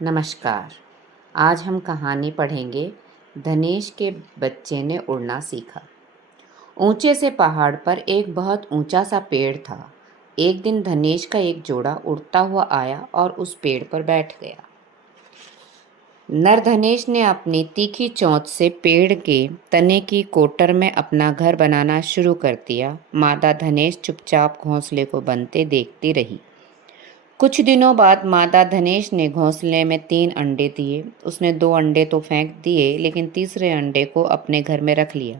नमस्कार। आज हम कहानी पढ़ेंगे धनेश के बच्चे ने उड़ना सीखा। ऊंचे से पहाड़ पर एक बहुत ऊंचा सा पेड़ था। एक दिन धनेश का एक जोड़ा उड़ता हुआ आया और उस पेड़ पर बैठ गया। नर धनेश ने अपनी तीखी चोंच से पेड़ के तने की कोटर में अपना घर बनाना शुरू कर दिया। मादा धनेश चुपचाप घोंसले को बनते देखती रही। कुछ दिनों बाद मादा धनेश ने घोंसले में 3 अंडे दिए। उसने 2 अंडे तो फेंक दिए, लेकिन तीसरे अंडे को अपने घर में रख लिया।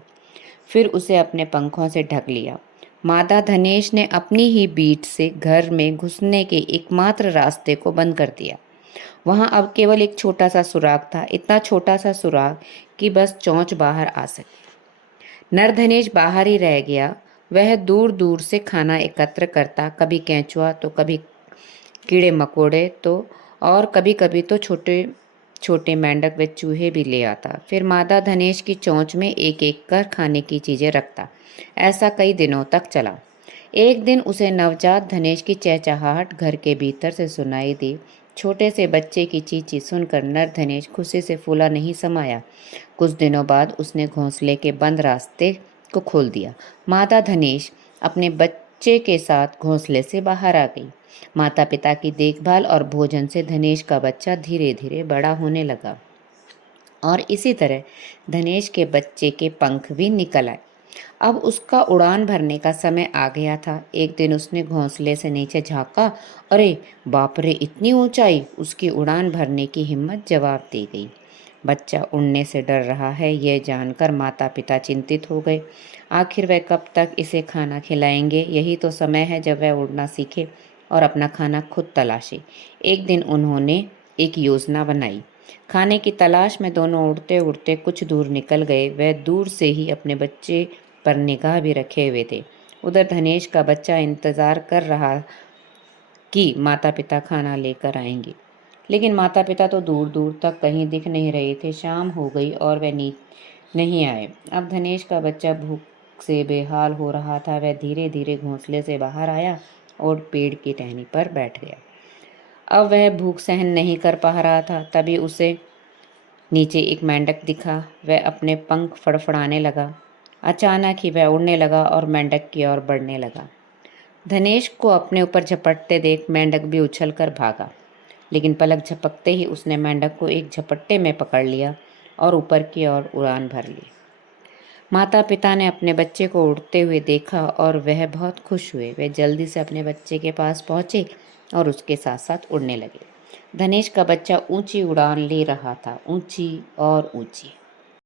फिर उसे अपने पंखों से ढक लिया। मादा धनेश ने अपनी ही बीट से घर में घुसने के एकमात्र रास्ते को बंद कर दिया। वहां अब केवल एक छोटा सा सुराख था, इतना छोटा सा सुराख कि बस चोंच बाहर आ सके। नर धनेश बाहर ही रह गया। वह दूर दूर से खाना एकत्र करता, कभी केंचुआ तो कभी कीड़े मकोड़े तो और कभी कभी तो छोटे छोटे मेंढक व चूहे भी ले आता। फिर मादा धनेश की चोंच में एक एक कर खाने की चीजें रखता। ऐसा कई दिनों तक चला। एक दिन उसे नवजात धनेश की चहचहाहट घर के भीतर से सुनाई दी। छोटे से बच्चे की चींची सुनकर नर धनेश खुशी से फूला नहीं समाया। कुछ दिनों बाद उसने घोंसले के बंद रास्ते को खोल दिया। मादा धनेश अपने बच्चे के साथ घोंसले से बाहर आ गई। माता पिता की देखभाल और भोजन से धनेश का बच्चा धीरे धीरे बड़ा होने लगा और इसी तरह धनेश के बच्चे के पंख भी निकल आए। अब उसका उड़ान भरने का समय आ गया था। एक दिन उसने घोंसले से नीचे झांका। अरे बाप रे, इतनी ऊंचाई! उसकी उड़ान भरने की हिम्मत जवाब दे गई। बच्चा उड़ने से डर रहा है, यह जानकर माता पिता चिंतित हो गए। आखिर वह कब तक इसे खाना खिलाएंगे? यही तो समय है जब वह उड़ना सीखे और अपना खाना खुद तलाशे। एक दिन उन्होंने एक योजना बनाई। खाने की तलाश में दोनों उड़ते उड़ते कुछ दूर निकल गए। वह दूर से ही अपने बच्चे पर निगाह भी रखे हुए थे। उधर धनेश का बच्चा इंतजार कर रहा कि माता पिता खाना लेकर आएंगे, लेकिन माता पिता तो दूर दूर तक कहीं दिख नहीं रहे थे। शाम हो गई और वह नहीं आए। अब धनेश का बच्चा भूख से बेहाल हो रहा था। वह धीरे धीरे घोंसले से बाहर आया और पेड़ की टहनी पर बैठ गया। अब वह भूख सहन नहीं कर पा रहा था। तभी उसे नीचे एक मेंढक दिखा। वह अपने पंख फड़फड़ाने लगा। अचानक ही वह उड़ने लगा और मेंढक की ओर बढ़ने लगा। धनेश को अपने ऊपर झपटते देख मेंढक भी उछल कर भागा, लेकिन पलक झपकते ही उसने मेंढक को एक झपट्टे में पकड़ लिया और ऊपर की ओर उड़ान भर ली। माता पिता ने अपने बच्चे को उड़ते हुए देखा और वह बहुत खुश हुए। वे जल्दी से अपने बच्चे के पास पहुंचे और उसके साथ साथ उड़ने लगे। धनेश का बच्चा ऊंची उड़ान ले रहा था, ऊंची और ऊंची।